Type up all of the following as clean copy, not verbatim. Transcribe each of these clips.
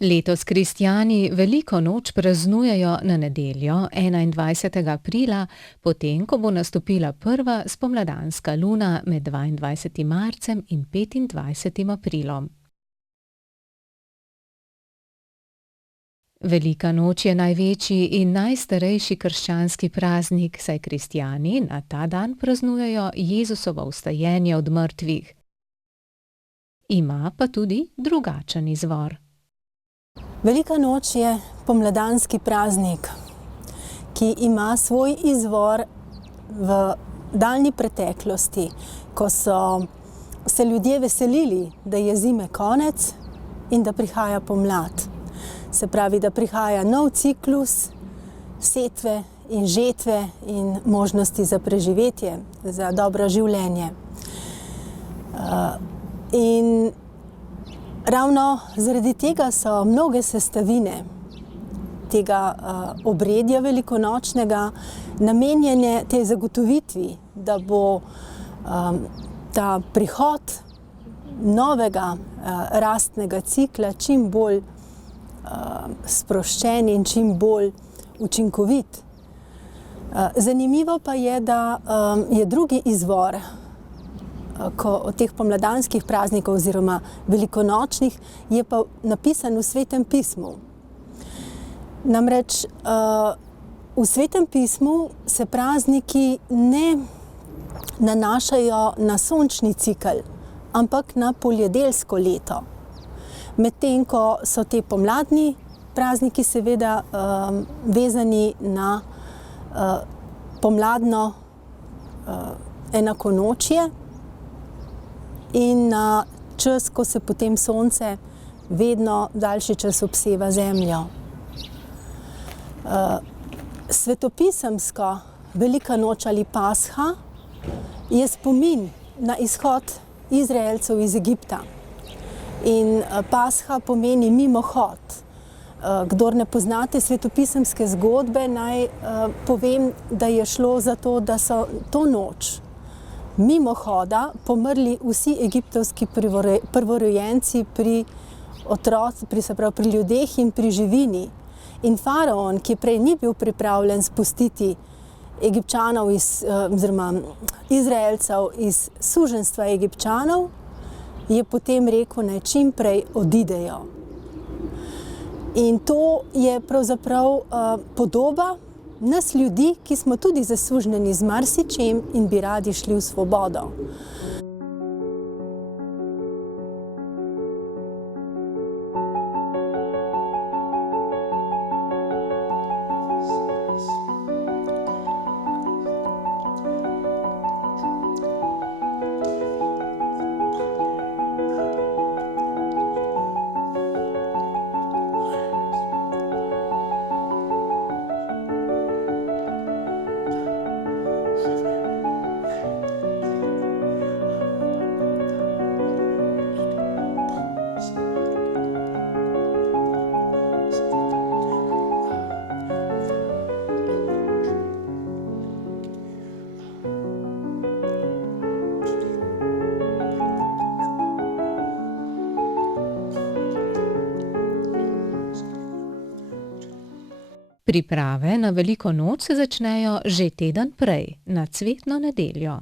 Letos kristjani veliko noč praznujejo na nedeljo, 21. aprila, potem, ko bo nastopila prva spomladanska luna med 22. marcem in 25. aprilom. Velika noč je največji in najstarejši krščanski praznik, saj kristjani na ta dan praznujejo Jezusovo vstajenje od mrtvih. Ima pa tudi drugačen izvor. Velika noč je pomladanski praznik, ki ima svoj izvor v daljni preteklosti, ko so se ljudje veselili, da je zime konec in da prihaja pomlad. Se pravi, da prihaja nov ciklus setve in žetve in možnosti za preživetje, za dobro življenje. In ravno zaradi tega so mnoge sestavine tega obredja velikonočnega namenjene tej zagotovitvi, da bo ta prihod novega rastnega cikla čim bolj sproščen in čim bolj učinkovit. Zanimivo pa je, da je drugi izvor od teh pomladanskih praznikov oziroma velikonočnih je pa napisan v Svetem pismu. Namreč v Svetem pismu se prazniki ne nanašajo na sončni cikel, ampak na poljedelsko leto. Medtem ko so te pomladni prazniki seveda vezani na pomladno enakonočje in na čas, ko se potem sonce vedno daljši čas obseva zemljo. Svetopisemsko velika noč ali Pasha je spomin na izhod Izraelcev iz Egipta. In Pasha pomeni mimohod. Kdor ne poznate svetopisemske zgodbe, naj povem, da je šlo za to, da so to noč mimohoda pomrli vsi egiptovski prvorojenci pri ljudeh in pri živini. In faraon, ki prej ni bil pripravljen spustiti Egipčanov oziroma Izraelcev iz suženjstva Egipčanov, je potem rekel, naj čim prej odidejo. In to je pravzaprav podoba nas ljudi, ki smo tudi zasužnjeni z marsičem in bi radi šli v svobodo. Priprave na veliko noč se začnejo že teden prej, na cvetno nedeljo.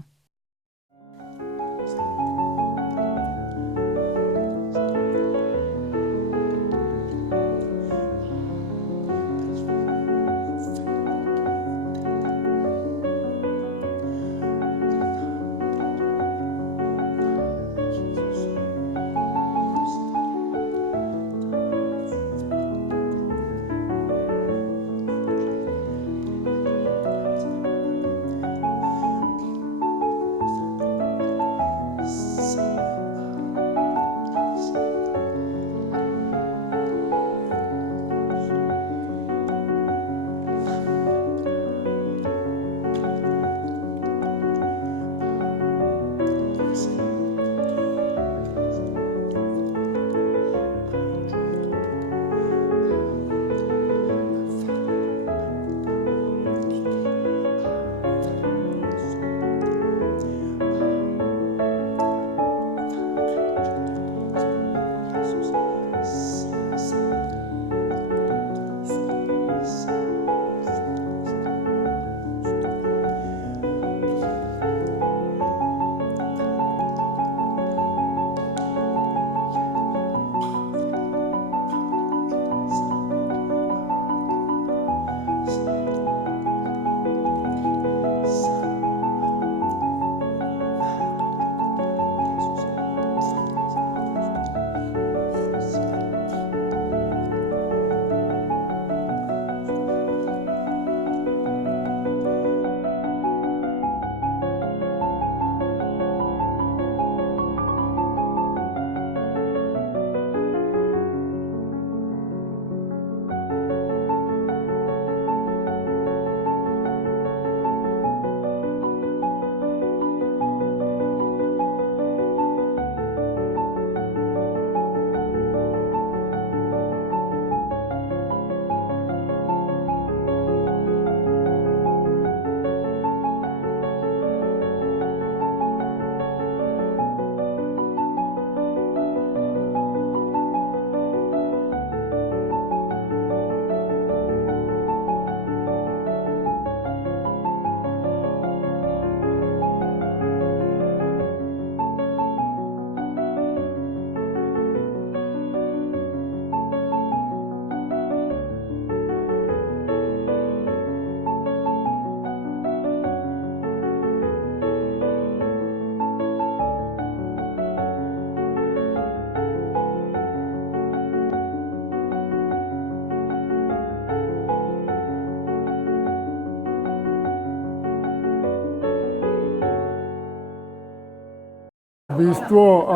V bistvu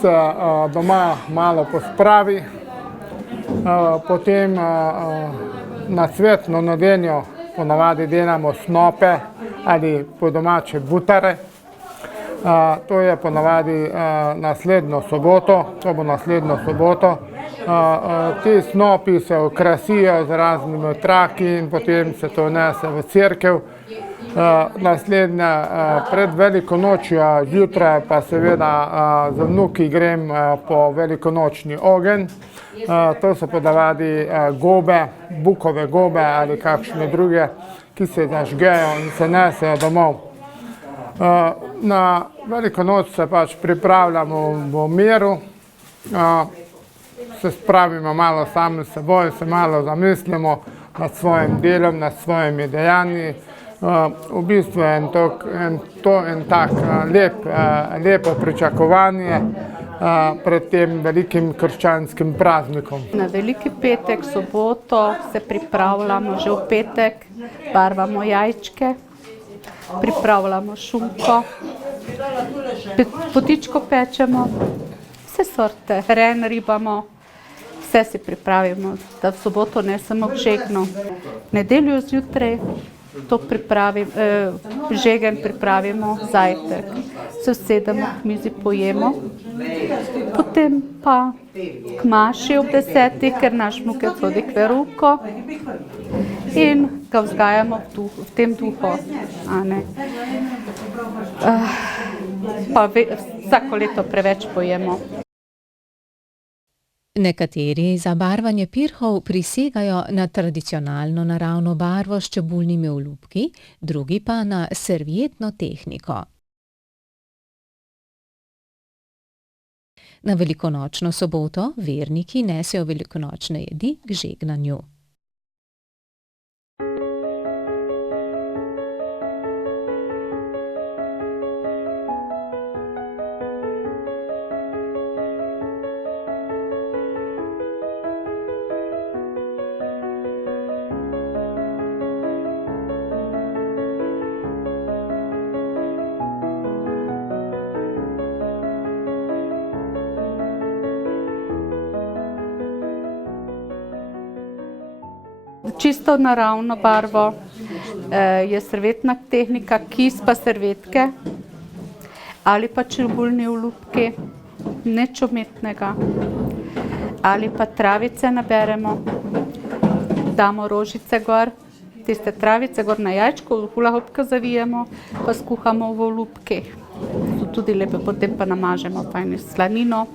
se doma malo pospravi, potem na cvetno nadenjo ponavadi delamo snope ali po domače butare. To je ponavadi naslednjo soboto, to bo naslednjo soboto. Ti snopi se okrasijo z raznimi traki in potem se to nese v cerkev. Naslednja pred veliko nočjo zjutraj pa seveda z vnuki grem po velikonočni ogenj. To so ponavadi gobe, bukove gobe ali kakšne druge, ki se zažgejo in se nesejo domov. Na veliko noč se pač pripravljamo v miru, se spravimo malo sami s seboj, se malo zamislimo nad svojim delom, nad svojimi dejanji. V bistvu je to en tak lepo pričakovanje pred tem velikim krščanskim praznikom. Na Veliki petek, soboto se pripravljamo že v petek, barvamo jajčke, pripravljamo šunko, potičko pečemo, vse sorte, hren ribamo, vse si pripravimo, da v soboto nesemo k žegnu. Nedeljo zjutraj žegen pripravimo, zajtrk, se usedemo k mizi, pojemo, potem pa k maši ob 10, ker naš vnukec hodi k verouku in ga vzgajamo v tem duhu. Pa vsako leto preveč pojemo. Nekateri za barvanje pirhov prisegajo na tradicionalno naravno barvo s čebulnimi olupki, drugi pa na servietno tehniko. Na velikonočno soboto verniki nesejo velikonočne jedi k žegnanju. Čisto naravno barvo je servietna tehnika, kis pa servetke ali pa čebulni olupki, nič umetnega. Ali pa travice naberemo, damo rožice gor, tiste travice gor na jajčko, hula hopka zavijemo, pa skuhamo v olupkih. So tudi lepe, potem pa namažemo fajn slanino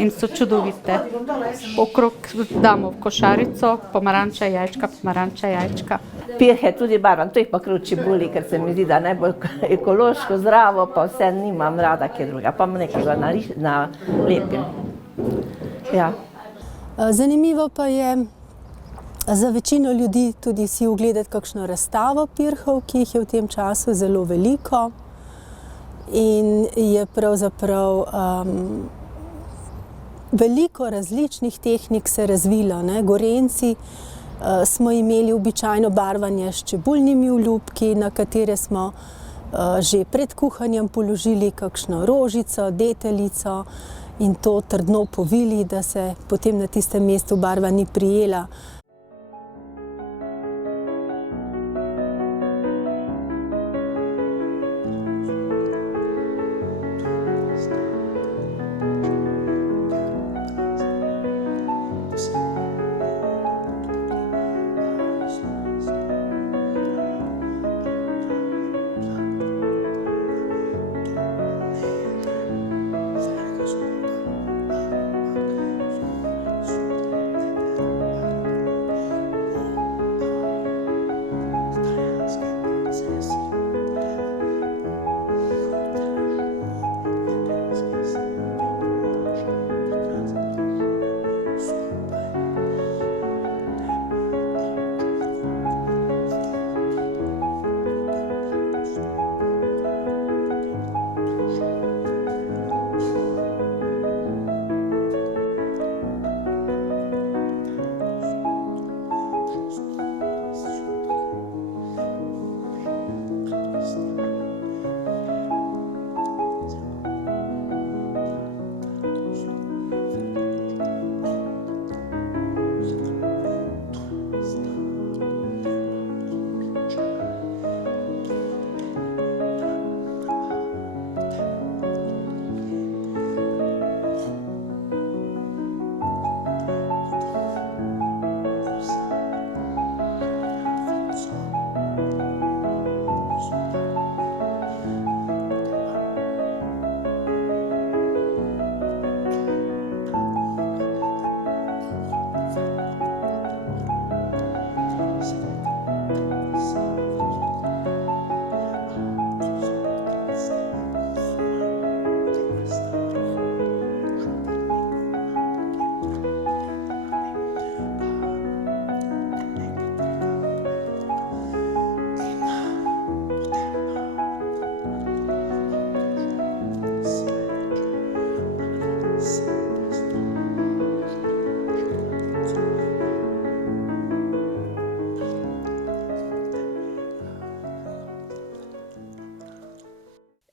in so čudovite. Okrog damo v košarico pomaranča jajčka. Pirhe tudi barvam, to jih pa kar v čebuli, ker se mi zdi, da najbolj ekološko, zdravo, pa vse nimam rada kje druga, pa nekega nalepim. Ja. Zanimivo pa je za večino ljudi tudi si ogledati kakšno razstavo pirhov, ki jih je v tem času zelo veliko in je pravzaprav veliko različnih tehnik se razvilo. Gorenjci smo imeli običajno barvanje s čebulnimi olupki, na katere smo že pred kuhanjem položili kakšno rožico, deteljico in to trdno povili, da se potem na tistem mestu barva ni prijela.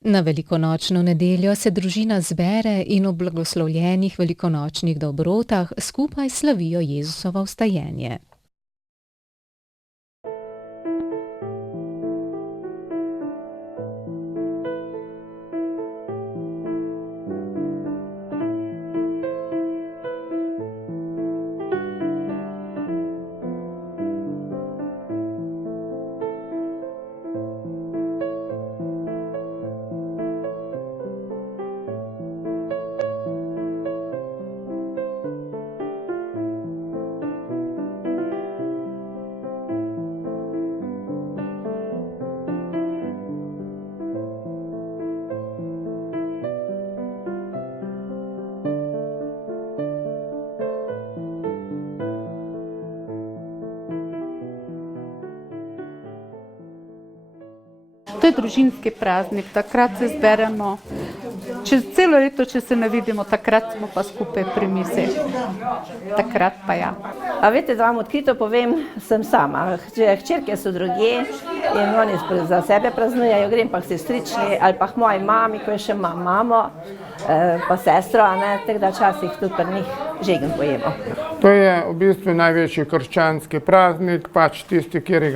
Na velikonočno nedeljo se družina zbere in ob blagoslovljenih velikonočnih dobrotah skupaj slavijo Jezusovo vstajenje. To je družinski praznik, takrat se zberemo. Čez celo leto, če se ne vidimo, takrat smo pa skupaj pri misi. Takrat pa ja. A veste, da vam odkrito povem, sem sama. Hčerke so drugje in oni za sebe praznujejo, grem pa k sestrični ali pa k moji mami, ko je še imam mamo, pa sestro, tako da časih tudi pri njih žegen pojemo. To je v bistvu največji krščanski praznik, pač tisti, kjer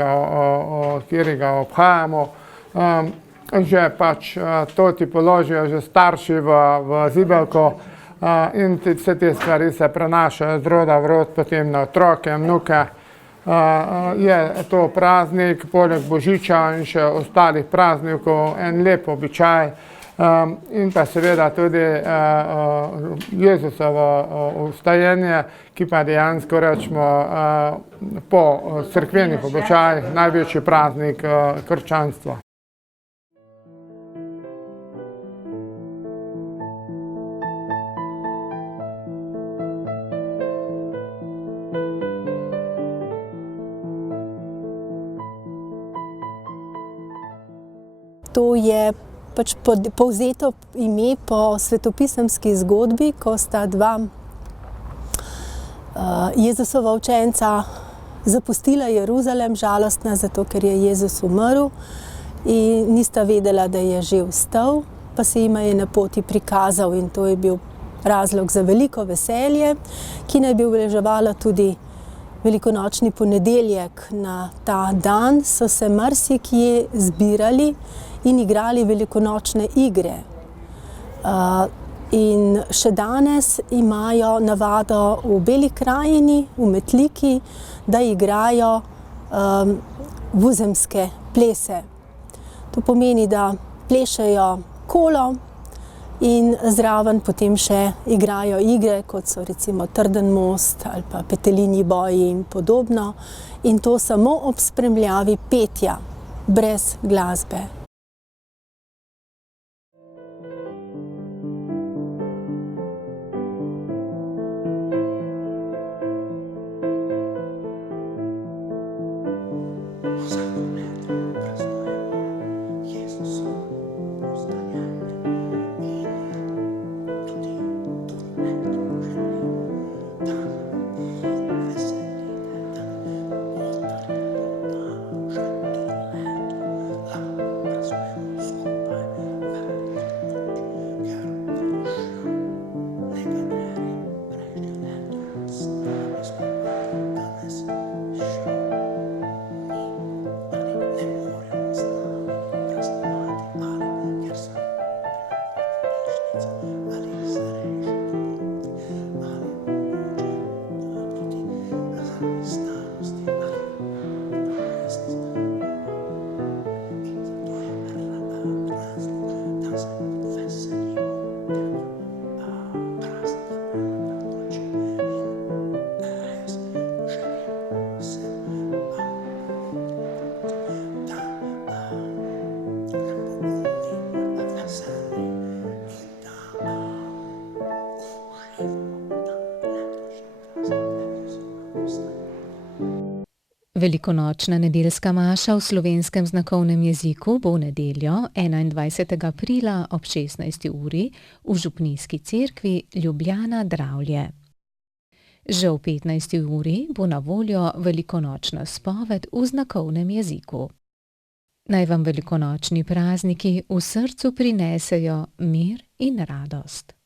ga obhajamo. Že pač to ti položijo že starši v zibelko in vse te stvari se prenašajo z roda v rod, potem na otroke, vnuke. Je to praznik, poleg Božiča in še ostalih praznikov, en lep običaj in pa seveda tudi Jezusovo vstajenje, ki pa dejansko rečemo po cerkvenih običajih največji praznik krščanstva. To je pač povzeto ime po svetopisemski zgodbi, ko sta dva Jezusova učenca zapustila Jeruzalem, žalostna zato, ker je Jezus umrl in nista vedela, da je že vstal, pa se jima je na poti prikazal in to je bil razlog za veliko veselje, ki naj bi obeleževala tudi velikonočni ponedeljek. Na ta dan so se marsikje zbirali in igrali velikonočne igre. In še danes imajo navado v Beli krajini, v Metliki, da igrajo vuzemske plese. To pomeni, da plešejo kolo in zraven potem še igrajo igre, kot so recimo Trden most ali pa Petelinji boji in podobno. In to samo ob spremljavi petja, brez glasbe. Velikonočna nedeljska maša v slovenskem znakovnem jeziku bo v nedeljo 21. aprila ob 16. uri v Župnijski cerkvi Ljubljana Dravlje. Že ob 15. uri bo na voljo velikonočna spoved v znakovnem jeziku. Naj vam velikonočni prazniki v srcu prinesejo mir in radost.